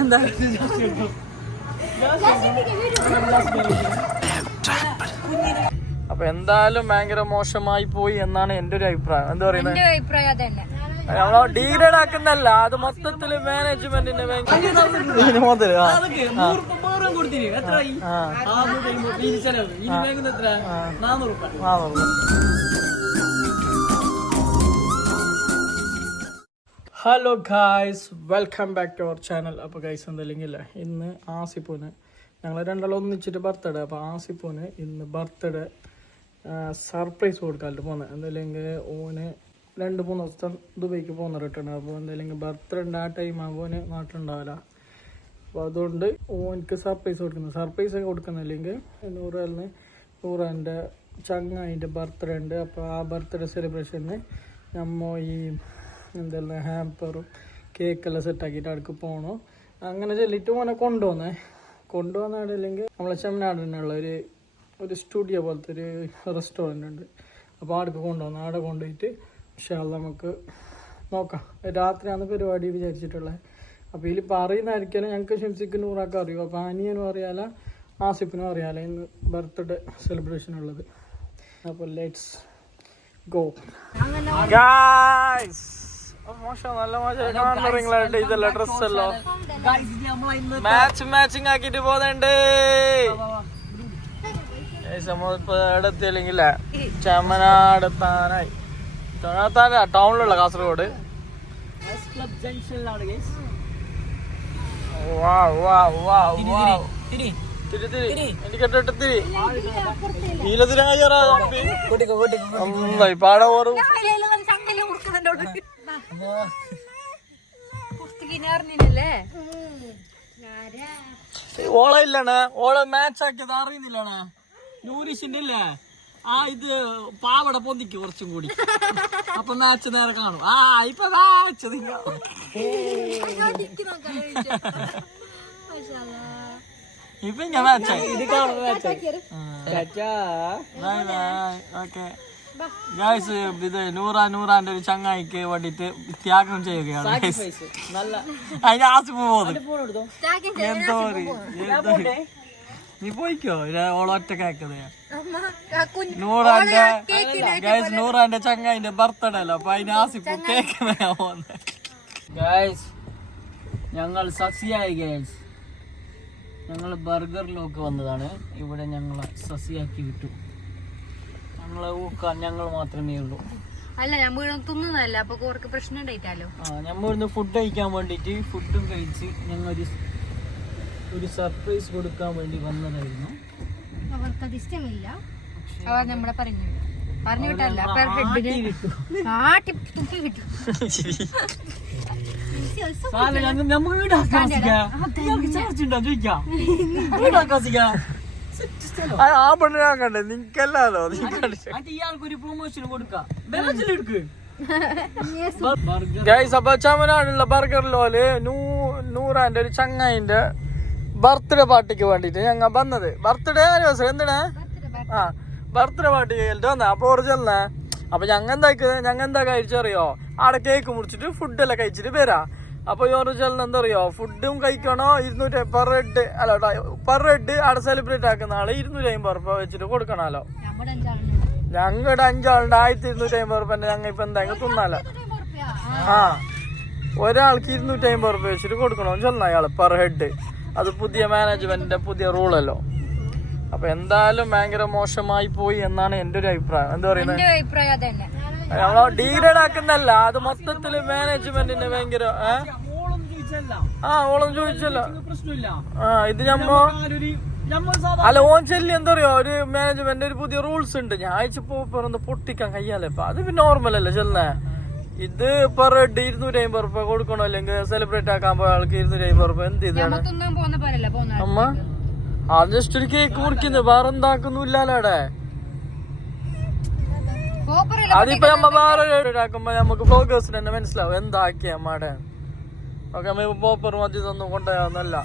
എന്താ അപ്പൊ എന്തായാലും ഭയങ്കര മോശമായി പോയി എന്നാണ് എന്റെ ഒരു അഭിപ്രായം. എന്താ പറയുന്നത്? നമ്മളെ ഡീഗ്രേഡ് ആക്കുന്നല്ല, അത് മൊത്തത്തില് മാനേജ്മെന്റിന്റെ hello guys, welcome back to our channel. അപ്പോൾ ഗൈസ് എന്തെങ്കിലും ഇന്ന് ആസിഫൂന് ഞങ്ങൾ രണ്ടാളും ഒന്നിച്ചിട്ട് ബർത്ത്ഡേ. അപ്പോൾ ആസിഫൂന് ഇന്ന് ബർത്ത്ഡേ സർപ്രൈസ് കൊടുക്കാനായിട്ട് പോകുന്നത്. എന്തായാലും ഓന് 2-3 ദിവസം ദുബൈക്ക് പോകുന്ന റിട്ടേൺ. അപ്പോൾ എന്തായാലും ബർത്ത്ഡേ ആ ടൈം ആകുമ്പോൾ ഓന് നാട്ടിലുണ്ടാവില്ല. അപ്പോൾ അതുകൊണ്ട് ഓനക്ക് സർപ്രൈസ് കൊടുക്കുന്നത്. സർപ്രൈസ് കൊടുക്കുന്നില്ലെങ്കിൽ നൂറാൻ്റെ ചങ്ങായിൻ്റെ ബർത്ത്ഡേ ഉണ്ട്. അപ്പോൾ ആ ബർത്ത്ഡേ സെലിബ്രേഷന് നമ്മൾ ഈ എന്തെല്ലാം ഹാമ്പറും കേക്കെല്ലാം സെറ്റാക്കിയിട്ട് അടുക്ക് പോകണം. അങ്ങനെ ചെല്ലിട്ട് ഓനെ കൊണ്ടുവന്നില്ലെങ്കിൽ നമ്മളെ ചെമ്മനാടിനുള്ള ഒരു സ്റ്റുഡിയോ പോലത്തെ ഒരു റെസ്റ്റോറൻ്റ് ഉണ്ട്. അപ്പോൾ അടുക്ക് കൊണ്ടുവന്ന് അവിടെ കൊണ്ടുപോയിട്ട് പക്ഷേ നമുക്ക് നോക്കാം. രാത്രിയാണ് പരിപാടി വിചാരിച്ചിട്ടുള്ളത്. അപ്പോൾ ഇതിൽ പറയുന്നതായിരിക്കും. ഞങ്ങൾക്ക് ഷിംസിക്ക് നൂറാക്കാൻ അറിയും. അപ്പോൾ അനിയനും അറിയാല, ആസിഫിനും അറിയാല ഇന്ന് ബർത്ത്ഡേ സെലിബ്രേഷൻ ഉള്ളത്. അപ്പോൾ ലെറ്റ്സ് ഗോ ഗായ്സ്. നല്ല മജ ഇതല്ല ഡ്രസ്സല്ലോ മാച്ചിങ് ആക്കിട്ട് പോകുന്നുണ്ട്. നമ്മളിപ്പോ എടത്തില്ലെങ്കിൽ ചെമ്മനാടെത്താനായി. ടൗണിലുള്ള കാസർഗോഡ്. പാട ഓറും ഓള ഇല്ലണ, ഓളെ മാച്ച് ആക്കിയത് അറിയുന്നില്ലണ. നൂരിഷിന്റെ അല്ലേ ഇത് പാവട പൊന്തിക്ക് കുറച്ചും കൂടി. അപ്പൊ മാച്ച് നേരെ കാണും. ഇപ്പൊ മാച്ച് ഇപ്പൊ ഞാൻ മാച്ചായി. ഇത് കാണും മാച്ചായി. ഓക്കെ ഗായ്സ്, ഇത് നൂറാന്റെ ഒരു ചങ്ങായിക്ക് വേണ്ടിട്ട് ത്യാഗം ചെയ്യുകയാണ്. അതിന് ആസിഫ് പോകുന്നു. എന്തോ നീ പോയിക്കോ, ഓളൊറ്റ കേക്കത്. നൂറാന്റെ ചങ്ങായിന്റെ ബർത്ത്ഡേ അല്ല, അപ്പൊ അതിന് ആസിഫ് കേക്ക് പോകുന്നത്. ഗായ്സ്, ഞങ്ങൾ സസിയായി. ഗായ്സ്, ഞങ്ങൾ ബർഗറിലൊക്കെ വന്നതാണ്. ഇവിടെ ഞങ്ങൾ സസിയാക്കി വിട്ടു. ഞങ്ങളെ ഊക്കാൻ ഞങ്ങൾ മാത്രമേ ഉള്ളൂ. അല്ല, നമ്മൾ തിന്നുന്നതല്ല. അപ്പൊ കുറച്ച് പ്രശ്നം ഉണ്ടായിട്ടാലോ. നമ്മൾ ഇന്ന് ഫുഡ് കഴിക്കാൻ വേണ്ടിട്ട് ഫുഡും കഴിച്ച് ഞങ്ങൾ ഒരു സർപ്രൈസ് കൊടുക്കാൻ വേണ്ടി വന്നതായിരുന്നു. അവർക്കത് ഇഷ്ടമില്ല. അവർ നമ്മളെ പറഞ്ഞു വിട്ടല്ല. ആ പെണ്ണ് ഞാൻ കണ്ടേ, നിനക്കല്ലോ. ഇയാൾക്കൊരു പ്രൊമോഷൻ കൊടുക്കാം. അപ്പൊ ചമനാടുള്ള ബർഗറിലോല് നൂറാന്റെ ഒരു ചങ്ങായിന്റെ ബർത്ത്ഡേ പാർട്ടിക്ക് വേണ്ടിട്ട് ഞങ്ങൾ വന്നത്. ബർത്ത്ഡേ ആനിവേഴ്സറി എന്തിനാ? ബർത്ത്ഡേ പാർട്ടിക്ക് വന്നേ. അപ്പൊ ഒറിജിനൽ. അപ്പൊ ഞങ്ങ എന്താ കഴിച്ചറിയോ? ആടെ കേക്ക് മുറിച്ചിട്ട് ഫുഡെല്ലാം കഴിച്ചിട്ട് വരാ. അപ്പൊ ഈ ഒറിജിനൽ എന്താ അറിയോ, ഫുഡും കഴിക്കണോ 200 പെർ ഹെഡ് ആടെ സെലിബ്രേറ്റ് ആക്കുന്ന ആള് 250 രൂപ വെച്ചിട്ട് കൊടുക്കണല്ലോ. ഞങ്ങളുടെ 5 ആളുണ്ട് 1250 രൂപ. ഞങ്ങൾ ഇപ്പൊ എന്താ തിന്നാലോ. ഒരാൾക്ക് 250 രൂപ വെച്ചിട്ട് കൊടുക്കണോന്ന് ചെന്ന അയാള് പെർ ഹെഡ്. അത് പുതിയ മാനേജ്മെന്റിന്റെ പുതിയ റൂളല്ലോ. അപ്പൊ എന്തായാലും ഭയങ്കര മോശമായി പോയി എന്നാണ് എന്റെ ഒരു അഭിപ്രായം. എന്താ പറയുന്നത്? നമ്മളെ ഡീഗ്രേഡ് ആക്കുന്നല്ല, അത് മൊത്തത്തില് മാനേജ്മെന്റിന്റെ ഭയങ്കര ഓളം ചോദിച്ചല്ലോ. ഇത് അല്ല, ഓൻ ചെല്ലി എന്താ പറയാ, ഒരു മാനേജ്മെന്റ് ഒരു പുതിയ റൂൾസ് ഉണ്ട്. ഞാൻ അയച്ചപ്പോ പൊട്ടിക്കാൻ കഴിയാലേ. അത് പിന്നെ നോർമൽ അല്ലേ ചെല്ലേ. ഇത് പെർ ഹെഡ് 250 രൂപ കൊടുക്കണോ, അല്ലെങ്കിൽ സെലിബ്രേറ്റ് ആക്കാൻ പോയ ആൾക്ക് 250 രൂപ. എന്ത് ചെയ്താണ് അമ്മ? അത് ജസ്റ്റ് ഒരു കേക്ക് മുറിക്കുന്നത്, വേറെ എന്താക്കുന്നില്ലാലേ. അതിപ്പോ നമ്മ വേറെ ആക്കുമ്പോ നമുക്ക് ഫ്ലോഗേഴ്സിന് തന്നെ മനസ്സിലാവും എന്താക്കിയ അമ്മയുടെ. ഓക്കെ, നമ്മ പോപ്പർ മതി ഇതൊന്നും കൊണ്ടുപോയാന്നല്ല.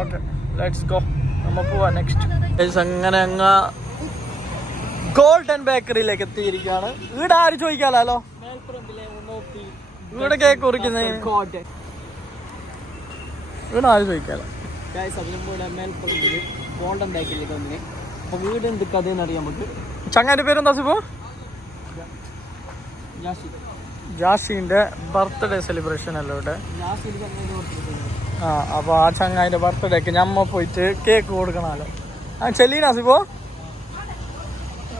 Okay, let's go. നമ്മ പോവാ നെക്സ്റ്റ്. അങ്ങനെ അങ്ങ് ഗോൾഡൻ ബേക്കറിയിലേക്ക് എത്തിയിരിക്കുകയാണ്. ഇവിടെ ആര് ചോദിക്കാലോ, ഇവിടെ കേക്ക് കുറിക്കുന്നതിന് ഇവിടെ ആരും ചോദിക്കാലോ. അതിലൂടെ മേൽപ്പുറമ്പില് ഗോൾഡൻ ബാക്കിലേക്ക് വന്നിന്. അപ്പൊ വീട് എന്ത് കഥയെന്ന് അറിയാം നമുക്ക്. ചങ്ങാൻ്റെ പേരെന്താ സിപ്പോ? ജാസി. ജാസിന്റെ ബർത്ത്ഡേ സെലിബ്രേഷൻ അല്ലേ ഇവിടെ. ജാസിയിൽ ചങ്ങായി കൊടുത്തിട്ടുണ്ട്. ആ അപ്പോൾ ആ ചങ്ങായിൻ്റെ ബർത്ത്ഡേക്ക് ഞമ്മ പോയിട്ട് കേക്ക് കൊടുക്കണമല്ലോ. ആ ചെല്ലീനാ സിപ്പോ?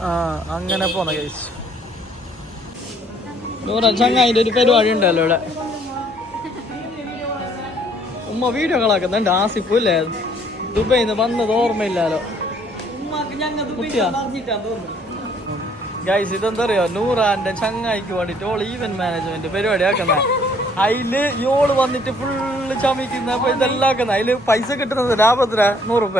ആ അങ്ങനെ പോന്ന കേസ്. ചങ്ങായിൻ്റെ ഒരു പരിപാടി ഉണ്ടല്ലോ ഇവിടെ. ഉമ്മ വീഡിയോകളാക്കുന്നുണ്ട്. ആസിപ്പു ഇല്ലേ ദുബൈയിൽ നിന്ന് വന്നത് ഓർമ്മയില്ലല്ലോ. ഗൈസ് ഇതെന്താ അറിയോ, നൂറാന്റെ ചങ്ങായിക്ക് വേണ്ടിട്ട് ഓൾ ഈവന്റ് മാനേജ്മെന്റ് പരിപാടി ആക്കുന്ന. അതില് ഇയോള് വന്നിട്ട് ഫുള്ള് ചമിക്കുന്ന. അപ്പൊ ഇതെല്ലാം ആക്കുന്ന. അതില് പൈസ കിട്ടുന്നത് ലാഭത്തില 100 രൂപ.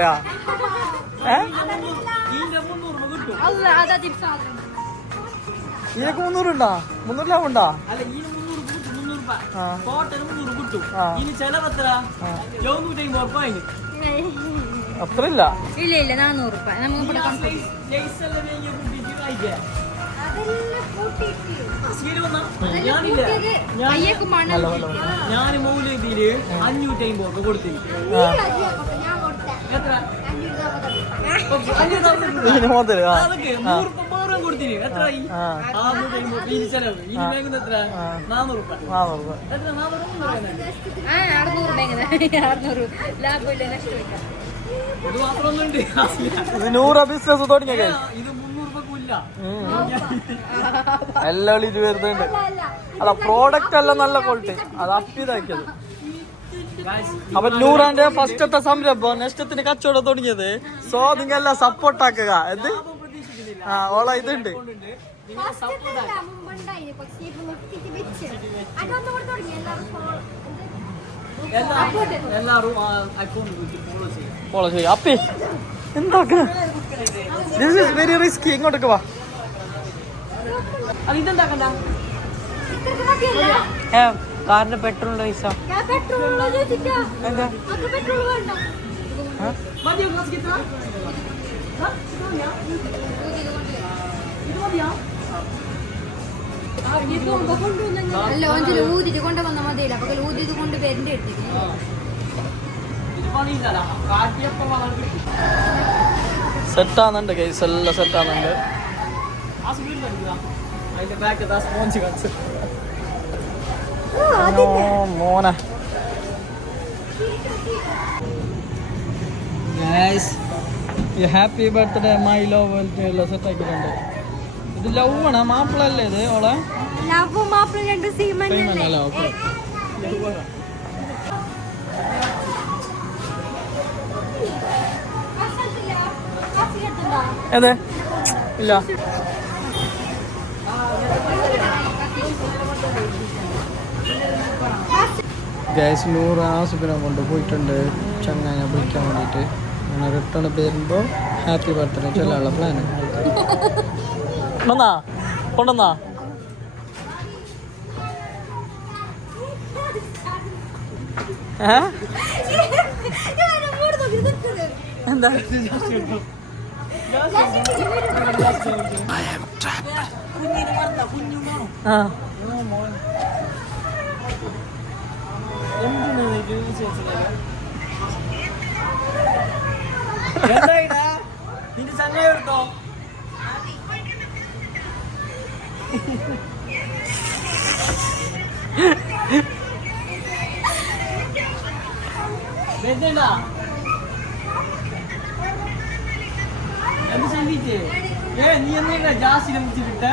ഇതിനൊക്കെ 300 ഉണ്ടോ? 300 ലാഭം ഉണ്ടോ? അത്ര ഇല്ല. ഇല്ല 400 രൂപ. ഞാൻ മൗലവിയില് 550 കൊടുത്തില്ല. കൊടുത്തിന് എത്രയായി? 650. ഇനി വേഗം എത്ര? 400 രൂപ. 600 ലാഭമില്ല, നഷ്ടമില്ല. ഇത് മാത്രമൊന്നുണ്ട്. ഇത് 100 ബിസിനസ് തുടങ്ങിയ ഇത് 300 രൂപക്കില്ല. എല്ലാം ഇത് വരുന്നുണ്ട്. അല്ല പ്രോഡക്റ്റ് എല്ലാം നല്ല ക്വാളിറ്റി. അത് അപ്പിതാക്കിയത്. അപ്പൊ നൂറാന്റെ ഫസ്റ്റത്തെ സംരംഭം നഷ്ടത്തിന് കച്ചവടം തുടങ്ങിയത്. സോ നിങ്ങൾ എല്ലാം സപ്പോർട്ട് ആക്കുക. ഇത് ആ ഓള ഇതുണ്ട്. എല്ലാരും ഫോളോ ചെയ്യും. അപ്പി എന്താക്കണ? This is very risky. ഇങ്ങോട്ടൊക്കെ വാ. ഇതെന്താക്കണ്ട കാറിന് പെട്രോൾ പൈസ എന്താ അല്ല ഓഞ്ചില് ഊതിട്ട് കൊണ്ടുവന്ന മതിയില്ല. അപ്പൊ ഊതിട്ട് കൊണ്ട് പേരിന്റെ എടുത്തേക്ക് സെറ്റാന്നുണ്ട്. കേസ് എല്ലാം സെറ്റാന്നുണ്ട്. മോനെ ഹാപ്പി ബർത്ത്ഡേ മൈ ലവ് എല്ലാം സെറ്റാക്കിയിട്ടുണ്ട്. ഇത് ലവ് ആണ് മാപ്പിളല്ലേ ഇത് ഓളെ? അല്ല ഓക്കെ. അതെ ഇല്ല. ഗ്യാസ് 100 ആസിപ്പിനെ കൊണ്ട് പോയിട്ടുണ്ട് ചങ്ങാനെ വിളിക്കാൻ വേണ്ടിയിട്ട്. അങ്ങനെ റിട്ടേൺ വരുമ്പോൾ ഹാപ്പി ബർത്ത്ഡേ ചൊല്ലാനുള്ള പ്ലാൻ. കൊണ്ടുവന്നാ കൊണ്ടുവന്നാ എന്താ നിന്റെ ചങ്ങായി എടുത്തോ? എന്ത് ചങ്കിട്ട് നീ എന്നാ ജാസിനെ വിളിച്ചിട്ട്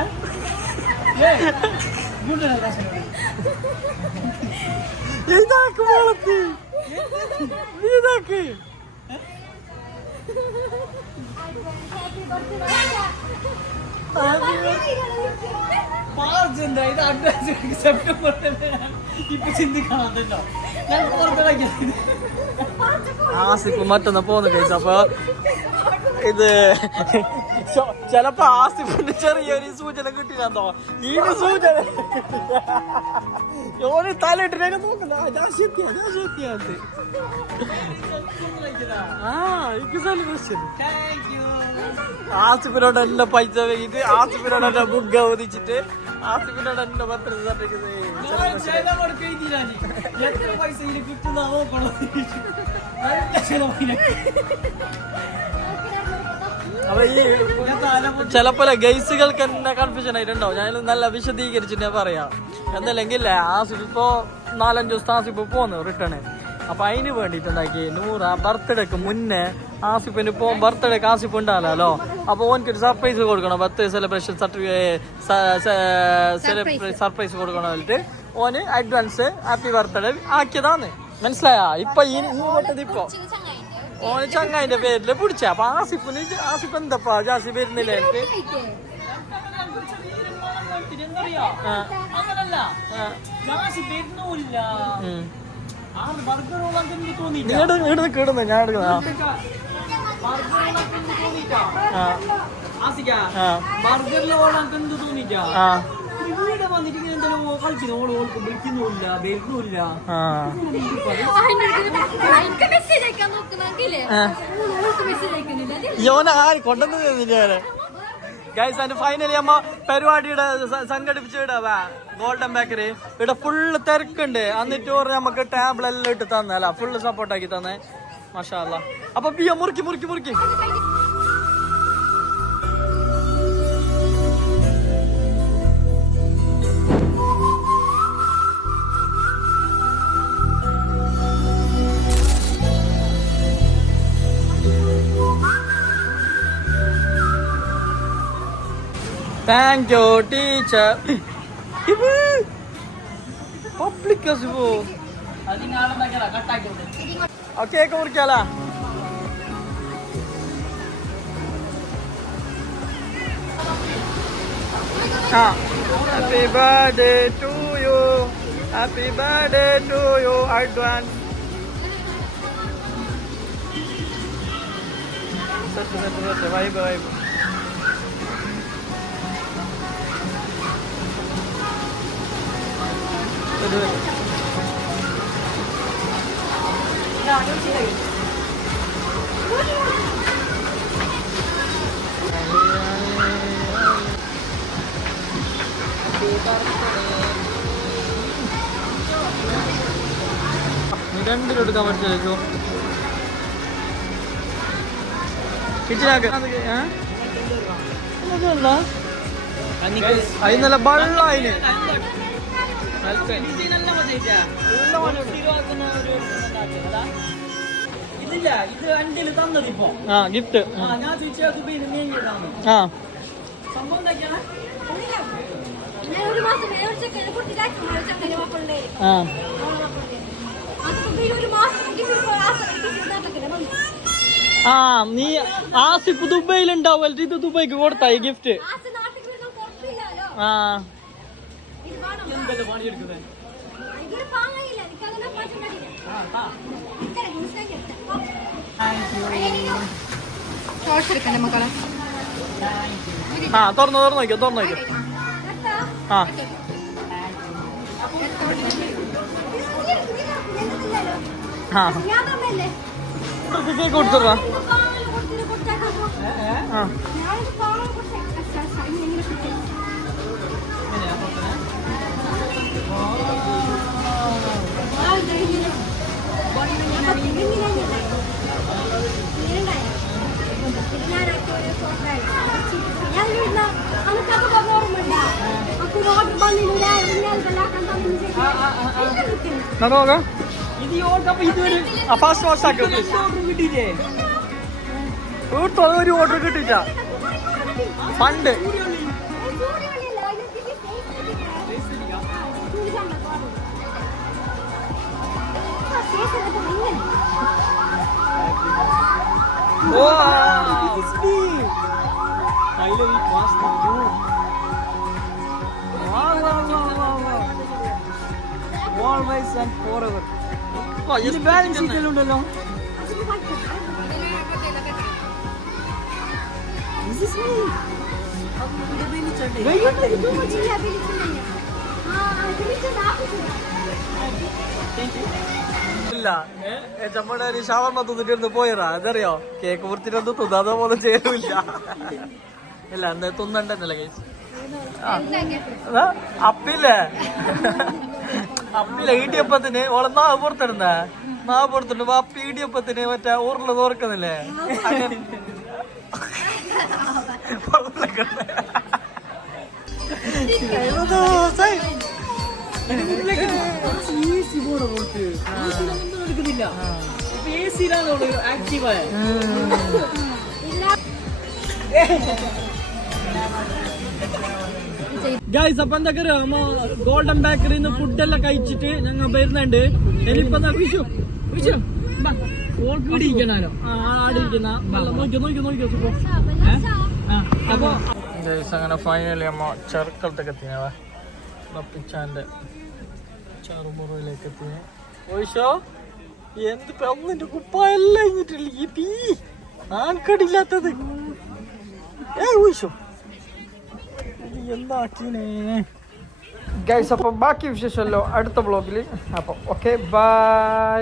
ഇത് അഡ്വാൻസ് സെപ്റ്റംബർ ഇപ്പൊ ചിന്തിക്കണോ? ഞാൻ പുറത്തിറങ്ങിയത് ആസിഫ് മറ്റൊന്ന് പോന്ന് കഴിച്ചു. അപ്പൊ ഇത് ചെലപ്പോ ആസിഫിന്റെ ചെറിയൊരു സൂചന കിട്ടിയില്ലോ. ഈ സൂചന ഓന് തലയിട്ടിട്ട് നോക്കുന്ന ആസിഫിനോട് എല്ലാം പൈസ ഇത് ആസിഫിനോട് എല്ലാം ബുക്ക് അവധിച്ചിട്ട് ആസിഫിനോട് എല്ലാം പത്ര എത്ര പൈസ ഇതിന് കിട്ടുന്നതാവോ നല്ല ചെലവിന്. അപ്പൊ ഈ ചിലപ്പോ ഗൈസുകൾക്ക് തന്നെ കൺഫ്യൂഷൻ ആയിട്ടുണ്ടാവും. ഞാൻ നല്ല വിശദീകരിച്ചിട്ട് ഞാൻ പറയാം. എന്നല്ലെങ്കിൽ ആസിഫ് ഇപ്പോ 4-5 ദിവസത്തെ ആസിഫ് പോന്നു റിട്ടേൺ. അപ്പൊ അതിന് വേണ്ടിട്ടുണ്ടാക്കി നൂറ ബർത്ത്ഡേക്ക് മുന്നേ ആസിഫിന് ഇപ്പൊ ബർത്ത്ഡേക്ക് ആസിഫ് ഉണ്ടാവല്ലോ. അപ്പൊ ഓനക്കൊരു സർപ്രൈസ് കൊടുക്കണം. ബർത്ത്ഡേ സെലിബ്രേഷൻ സർപ്രൈസ് കൊടുക്കണം പറഞ്ഞിട്ട് ഓന് അഡ്വാൻസ് ഹാപ്പി ബർത്ത്ഡേ ആക്കിയതാണ്. മനസ്സിലായാ? ഇപ്പൊ ഈ ഇപ്പൊ ഓന് ചങ്ങായിന്റെ പേരില് പിടിച്ച. അപ്പൊ ആസിഫ് എന്താ ജാസി വരുന്നില്ല എനിക്ക്. കിടുന്നു ഞാൻ എടുക്കുന്ന കൊണ്ടുവന്നില്ല. ഗൈസ് അതിന്റെ ഫൈനലി അമ്മ പരിപാടിയുടെ സംഘടിപ്പിച്ചിടാ ഗോൾഡൻ ബേക്കറി. ഇവിടെ ഫുള്ള് തിരക്കുണ്ട്. എന്നിട്ട് പറഞ്ഞ് നമുക്ക് ടേബിൾ എല്ലാം ഇട്ട് തന്നല്ല, ഫുള്ള് സപ്പോർട്ടാക്കി തന്നെ. മാഷാ അല്ലാ. അപ്പൊ ബിയ മുറുക്കി മുറുക്കി മുറുക്കി. Thank you teacher. Public cake മുറിക്കാല. Happy birthday to you, happy birthday to you advance. Vibe vibe. രണ്ടിലും എടുക്കാൻ പറ്റില്ല. കിച്ചനാക്ക് അതിന്നല്ല ബള്ള അതിന് ഇതില്ല. ഇത് അഞ്ചില് തന്നതിപ്പോ ഗിഫ്റ്റ്. ഞാൻ ചോദിച്ചു സംഭവം എന്താക്കിയാണ്. നീ ആസിഫ് ദുബൈയിലുണ്ടാവും. ഇത് ദുബൈക്ക് കൊടുത്തായി ഗിഫ്റ്റ്. തുറന്നു നോക്കിയോ, തുറന്നു നോക്കിയോ. കേക്ക് കൊടുത്തോടാ. നോക്കാം. ഫാസ്റ്റ് വാഷ് ആക്കി ഒരു ഓർഡർ കിട്ടില്ല പണ്ട്. Always and forever. ഇത് ബാലൻസ് ഷീറ്റിലുണ്ടല്ലോ. ഇല്ല ചമ്മടെ ഷവർമ്മ തിന്നിട്ടിരുന്ന് പോയറാ. അതറിയോ കേക്ക് മുറിച്ചിട്ടൊന്നും തിന്നാതെ പോലും ചെയ്യില്ല. ഇല്ല എന്താ തിന്നണ്ടെന്നല്ല കേസ് അപ്പില്ലേ. അപ്പിയില്ല ഇടിയപ്പത്തിന് ഓളെ നാവ് പുറത്തിടുന്ന നാവ് പുറത്തിട്ട് അപ്പി ഇടിയപ്പത്തിന് മറ്റേ ഊറില് തോർക്കുന്നില്ലേ ഗൈസ് അപ്പൊ എന്താ നമ്മ ഗോൾഡൻ ബേക്കറിന്ന് ഫുഡെല്ലാം കഴിച്ചിട്ട് ഞങ്ങൾ വരുന്നുണ്ട്. ഇനിയിപ്പോ വിഷു വിഷു ഓൾക്കിടിക്കണോ ആടിരിക്കുന്ന നോക്കിയോ അപ്പൊ ഗൈസ് അങ്ങനെ ഫൈനലി അമ്മ ചെറുക്കളത്തേക്ക് എത്തിനവ നപ്പിച്ചാന്റെ ചറുമുറയിലേക്ക് എത്തിനെ. ഓയിഷോ എന്ത് ഒന്നിന്റെ കുപ്പായെല്ലാം കഴിഞ്ഞിട്ടില്ല ആൾക്കടില്ലാത്തത്. ഓയിഷോ എന്താക്കീനേ ഗൈസ്. അപ്പം ബാക്കി വിശേഷമല്ലോ അടുത്ത വ്ളോഗിൽ. അപ്പം ഓക്കെ ബൈ.